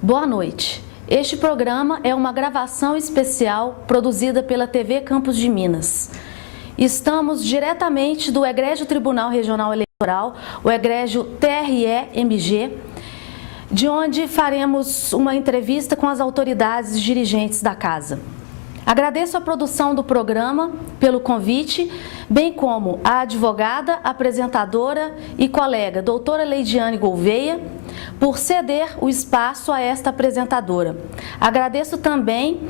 Boa noite. Este programa é uma gravação especial produzida pela TV Campos de Minas. Estamos diretamente do Egrégio Tribunal Regional Eleitoral, o Egrégio TRE-MG, de onde faremos uma entrevista com as autoridades e dirigentes da casa. Agradeço a produção do programa pelo convite, bem como a advogada, apresentadora e colega doutora Leidiane Gouveia, por ceder o espaço a esta apresentadora. Agradeço também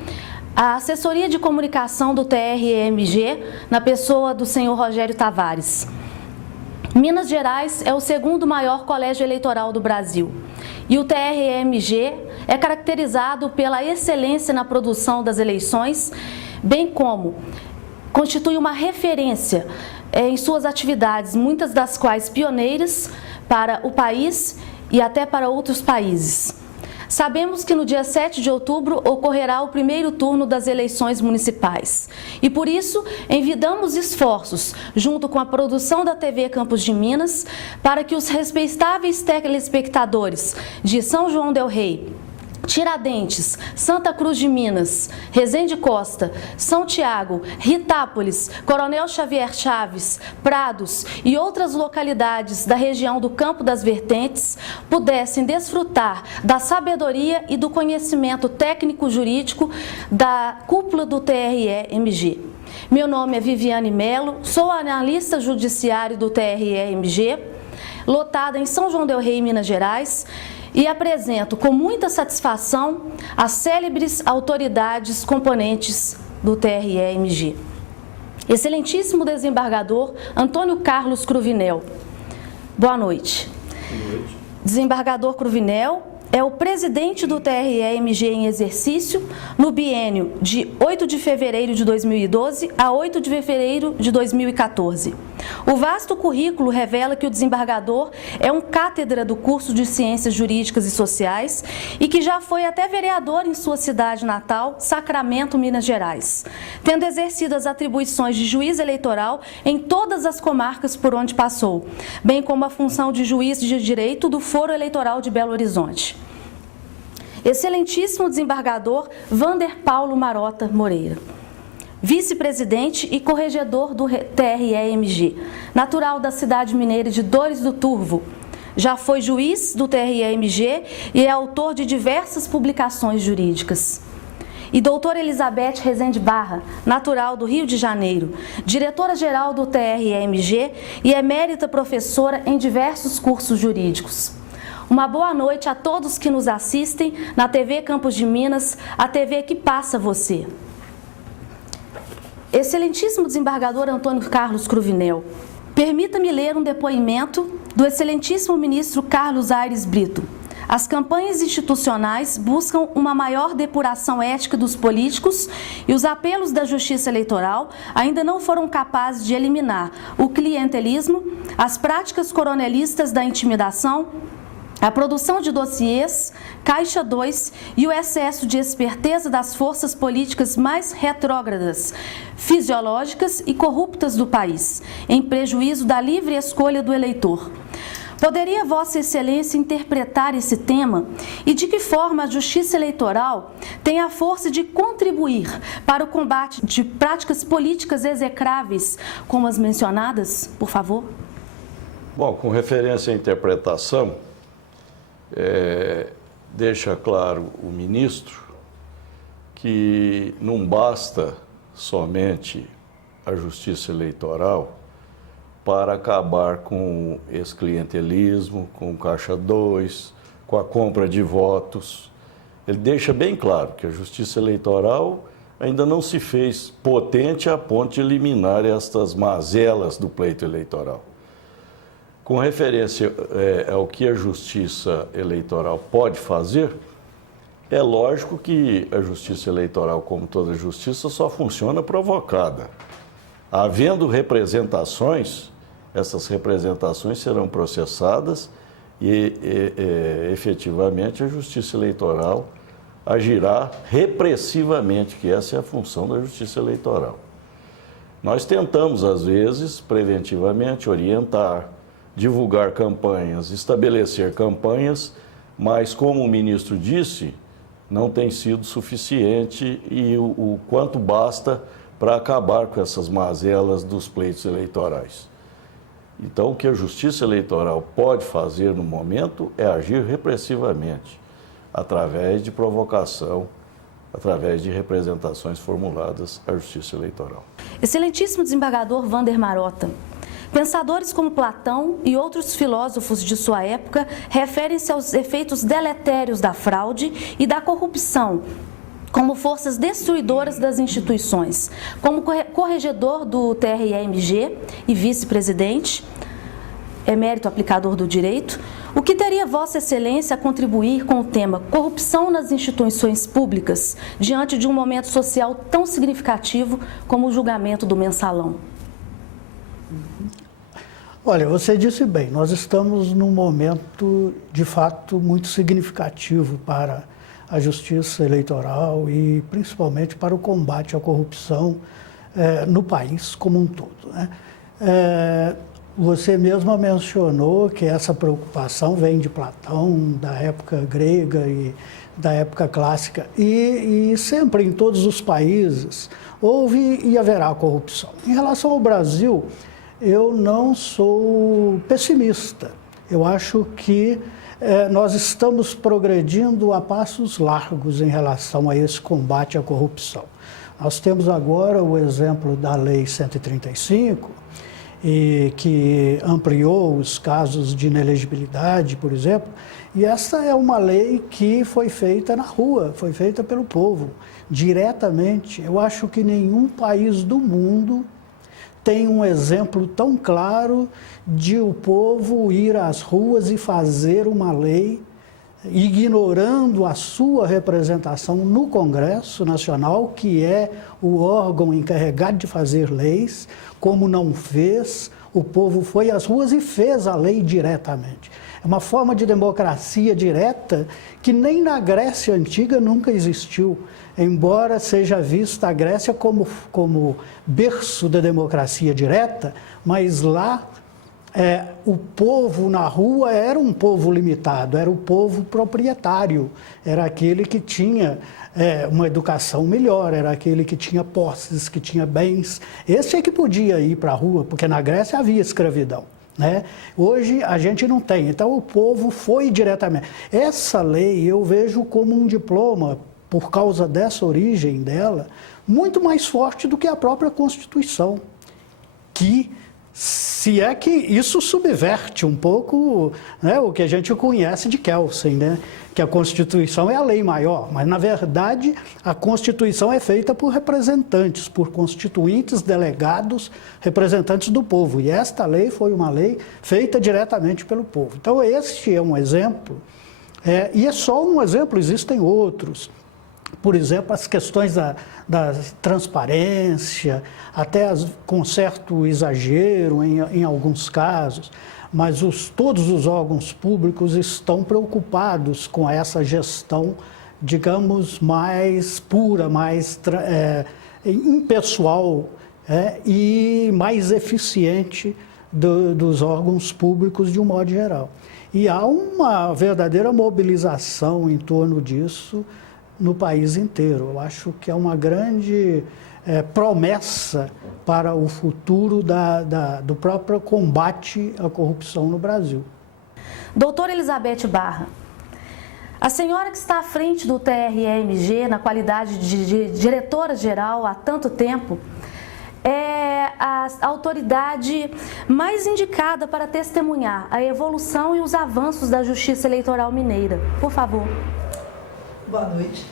a assessoria de comunicação do TRE-MG, na pessoa do senhor Rogério Tavares. Minas Gerais é o segundo maior colégio eleitoral do Brasil e o TRE-MG é caracterizado pela excelência na produção das eleições, bem como constitui uma referência em suas atividades, muitas das quais pioneiras para o país e até para outros países. Sabemos que no dia 7 de outubro ocorrerá o primeiro turno das eleições municipais e, por isso, envidamos esforços, junto com a produção da TV Campos de Minas, para que os respeitáveis telespectadores de São João del Rei, Tiradentes, Santa Cruz de Minas, Resende Costa, São Tiago, Ritápolis, Coronel Xavier Chaves, Prados e outras localidades da região do Campo das Vertentes pudessem desfrutar da sabedoria e do conhecimento técnico-jurídico da cúpula do TRE-MG. Meu nome é Viviane Melo, sou analista judiciário do TRE-MG, lotada em São João del Rei, Minas Gerais, e apresento com muita satisfação as célebres autoridades componentes do TRE-MG. Excelentíssimo desembargador Antônio Carlos Cruvinel. Boa noite. Boa noite. Desembargador Cruvinel é o presidente do TRE-MG em exercício no biênio de 8 de fevereiro de 2012 a 8 de fevereiro de 2014. O vasto currículo revela que o desembargador é um cátedra do curso de Ciências Jurídicas e Sociais e que já foi até vereador em sua cidade natal, Sacramento, Minas Gerais, tendo exercido as atribuições de juiz eleitoral em todas as comarcas por onde passou, bem como a função de juiz de direito do Foro Eleitoral de Belo Horizonte. Excelentíssimo desembargador Vander Paulo Marota Moreira, vice-presidente e corregedor do TRE-MG, natural da cidade mineira de Dores do Turvo, já foi juiz do TRE-MG e é autor de diversas publicações jurídicas. E doutora Elizabeth Rezende Barra, natural do Rio de Janeiro, diretora-geral do TRE-MG e emérita professora em diversos cursos jurídicos. Uma boa noite a todos que nos assistem na TV Campos de Minas, a TV que passa você. Excelentíssimo desembargador Antônio Carlos Cruvinel, permita-me ler um depoimento do excelentíssimo ministro Carlos Aires Brito. As campanhas institucionais buscam uma maior depuração ética dos políticos e os apelos da Justiça Eleitoral ainda não foram capazes de eliminar o clientelismo, as práticas coronelistas da intimidação, a produção de dossiês, Caixa 2 e o excesso de esperteza das forças políticas mais retrógradas, fisiológicas e corruptas do país, em prejuízo da livre escolha do eleitor. Poderia Vossa Excelência interpretar esse tema e de que forma a Justiça Eleitoral tem a força de contribuir para o combate de práticas políticas execráveis, como as mencionadas, por favor? Bom, com referência à interpretação, deixa claro o ministro que não basta somente a Justiça Eleitoral para acabar com esse clientelismo, com o Caixa 2, com a compra de votos. Ele deixa bem claro que a Justiça Eleitoral ainda não se fez potente a ponto de eliminar estas mazelas do pleito eleitoral. Com referência ao que a Justiça Eleitoral pode fazer, é lógico que a Justiça Eleitoral, como toda justiça, só funciona provocada. Havendo representações, essas representações serão processadas e efetivamente, a Justiça Eleitoral agirá repressivamente, que essa é a função da Justiça Eleitoral. Nós tentamos, às vezes, preventivamente orientar, divulgar campanhas, estabelecer campanhas Mas, como o ministro disse, não tem sido suficiente e o quanto basta para acabar com essas mazelas dos pleitos eleitorais. Então, o que a Justiça Eleitoral pode fazer no momento é agir repressivamente, através de provocação, através de representações formuladas à Justiça Eleitoral. Excelentíssimo desembargador Wander Marota, pensadores como Platão e outros filósofos de sua época referem-se aos efeitos deletérios da fraude e da corrupção como forças destruidoras das instituições. Como corregedor do TRE-MG e vice-presidente, emérito aplicador do direito, o que teria Vossa Excelência a contribuir com o tema corrupção nas instituições públicas diante de um momento social tão significativo como o julgamento do Mensalão? Olha, você disse bem, nós estamos num momento, de fato, muito significativo para a justiça eleitoral e principalmente para o combate à corrupção no país como um todo, né? Você mesma mencionou que essa preocupação vem de Platão, da época grega e da época clássica, e sempre em todos os países houve e haverá corrupção. Em relação ao Brasil, eu não sou pessimista. Eu acho que nós estamos progredindo a passos largos em relação a esse combate à corrupção. Nós temos agora o exemplo da Lei 135, que ampliou os casos de inelegibilidade, por exemplo, e essa é uma lei que foi feita na rua, foi feita pelo povo, diretamente. Eu acho que nenhum país do mundo tem um exemplo tão claro de o povo ir às ruas e fazer uma lei, ignorando a sua representação no Congresso Nacional, que é o órgão encarregado de fazer leis. Como não fez, o povo foi às ruas e fez a lei diretamente. É uma forma de democracia direta que nem na Grécia Antiga nunca existiu, embora seja vista a Grécia como berço da democracia direta, mas lá o povo na rua era um povo limitado, era o povo proprietário, era aquele que tinha uma educação melhor, era aquele que tinha posses, que tinha bens. Esse é que podia ir para a rua, porque na Grécia havia escravidão, né? Hoje a gente não tem, então o povo foi diretamente. Essa lei eu vejo como um diploma, por causa dessa origem dela, muito mais forte do que a própria Constituição, que se é que isso subverte um pouco, né, o que a gente conhece de Kelsen, né, que a Constituição é a lei maior, mas na verdade a Constituição é feita por representantes, por constituintes, delegados, representantes do povo, e esta lei foi uma lei feita diretamente pelo povo. Então este é um exemplo, e é só um exemplo, existem outros. Por exemplo, as questões da transparência, até com certo exagero em alguns casos, mas todos os órgãos públicos estão preocupados com essa gestão, digamos, mais pura, mais impessoal e mais eficiente dos órgãos públicos de um modo geral. E há uma verdadeira mobilização em torno disso no país inteiro. Eu acho que é uma grande promessa para o futuro do próprio combate à corrupção no Brasil. Doutora Elizabeth Barra, a senhora que está à frente do TRE-MG na qualidade de diretora-geral há tanto tempo, é a autoridade mais indicada para testemunhar a evolução e os avanços da Justiça Eleitoral Mineira. Por favor. Boa noite.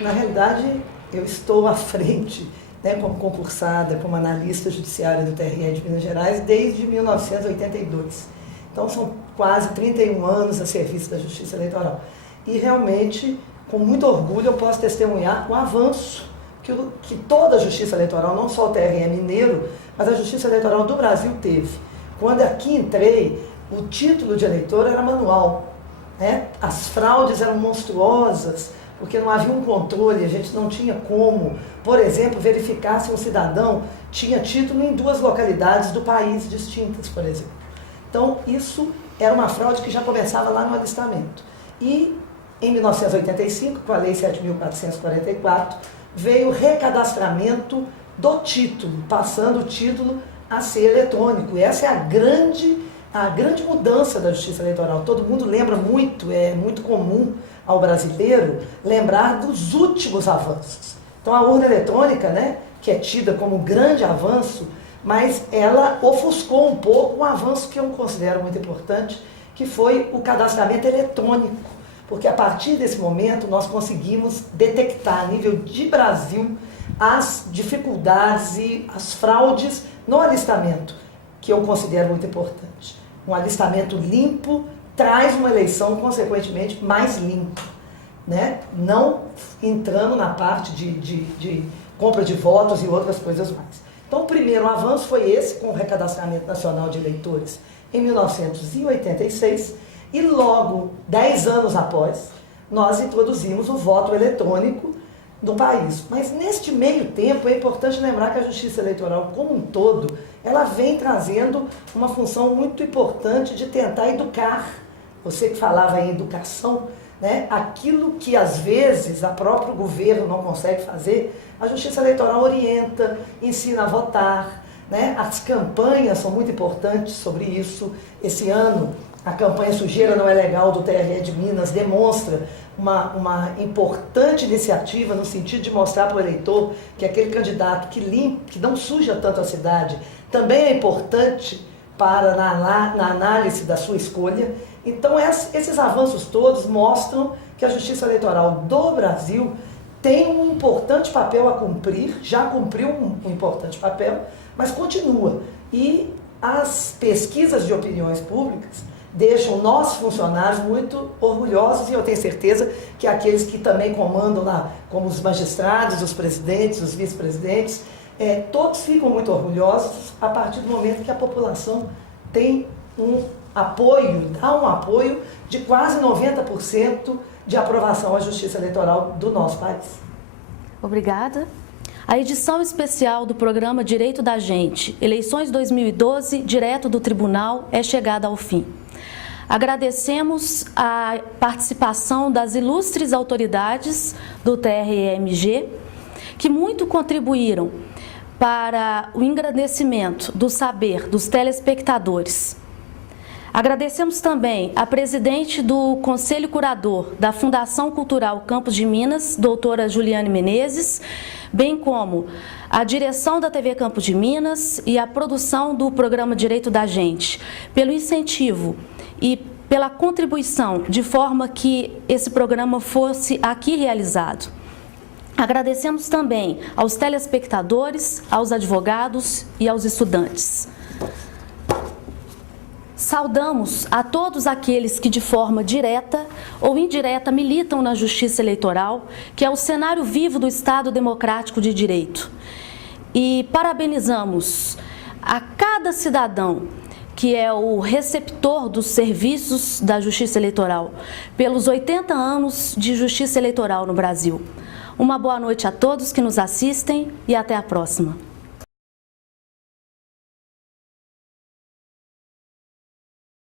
Na realidade, eu estou à frente, né, como concursada, como analista judiciária do TRE de Minas Gerais desde 1982. Então, são quase 31 anos a serviço da Justiça Eleitoral. E realmente, com muito orgulho, eu posso testemunhar o avanço que toda a Justiça Eleitoral, não só o TRE mineiro, mas a Justiça Eleitoral do Brasil teve. Quando aqui entrei, o título de eleitor era manual. Né? As fraudes eram monstruosas, porque não havia um controle, a gente não tinha como, por exemplo, verificar se um cidadão tinha título em duas localidades do país distintas, por exemplo. Então, isso era uma fraude que já começava lá no alistamento. E em 1985, com a Lei 7.444, veio o recadastramento do título, passando o título a ser eletrônico. E essa é a grande mudança da Justiça Eleitoral. Todo mundo lembra muito, é muito comum ao brasileiro lembrar dos últimos avanços. Então a urna eletrônica, né, que é tida como um grande avanço, mas ela ofuscou um pouco um avanço que eu considero muito importante, que foi o cadastramento eletrônico. Porque a partir desse momento nós conseguimos detectar a nível de Brasil as dificuldades e as fraudes no alistamento, que eu considero muito importante. Um alistamento limpo traz uma eleição, consequentemente, mais limpa, né? Não entrando na parte de compra de votos e outras coisas mais. Então, o primeiro avanço foi esse, com o Recadastramento Nacional de Eleitores, em 1986, e logo, 10 anos após, nós introduzimos o voto eletrônico no país. Mas neste meio tempo é importante lembrar que a Justiça Eleitoral como um todo, ela vem trazendo uma função muito importante de tentar educar. Você que falava em educação, né? Aquilo que às vezes o próprio governo não consegue fazer, a Justiça Eleitoral orienta, ensina a votar, né? As campanhas são muito importantes sobre isso. Esse ano, a campanha Sujeira Não É Legal do TRE de Minas demonstra uma importante iniciativa no sentido de mostrar para o eleitor que aquele candidato que limpa, que não suja tanto a cidade, também é importante para na análise da sua escolha. Então esses avanços todos mostram que a Justiça Eleitoral do Brasil tem um importante papel a cumprir, já cumpriu um importante papel, mas continua. E as pesquisas de opiniões públicas deixam nossos funcionários muito orgulhosos, e eu tenho certeza que aqueles que também comandam lá, como os magistrados, os presidentes, os vice-presidentes, todos ficam muito orgulhosos a partir do momento que a população tem um apoio, dá um apoio de quase 90% de aprovação à Justiça Eleitoral do nosso país. Obrigada. A edição especial do programa Direito da Gente, Eleições 2012, direto do Tribunal, é chegada ao fim. Agradecemos a participação das ilustres autoridades do TRE-MG, que muito contribuíram para o engrandecimento do saber dos telespectadores. Agradecemos também a presidente do Conselho Curador da Fundação Cultural Campos de Minas, doutora Juliane Menezes, bem como a direção da TV Campos de Minas e a produção do programa Direito da Gente, pelo incentivo e pela contribuição de forma que esse programa fosse aqui realizado. Agradecemos também aos telespectadores, aos advogados e aos estudantes. Saudamos a todos aqueles que de forma direta ou indireta militam na Justiça Eleitoral, que é o cenário vivo do Estado Democrático de Direito. E parabenizamos a cada cidadão que é o receptor dos serviços da Justiça Eleitoral, pelos 80 anos de Justiça Eleitoral no Brasil. Uma boa noite a todos que nos assistem e até a próxima.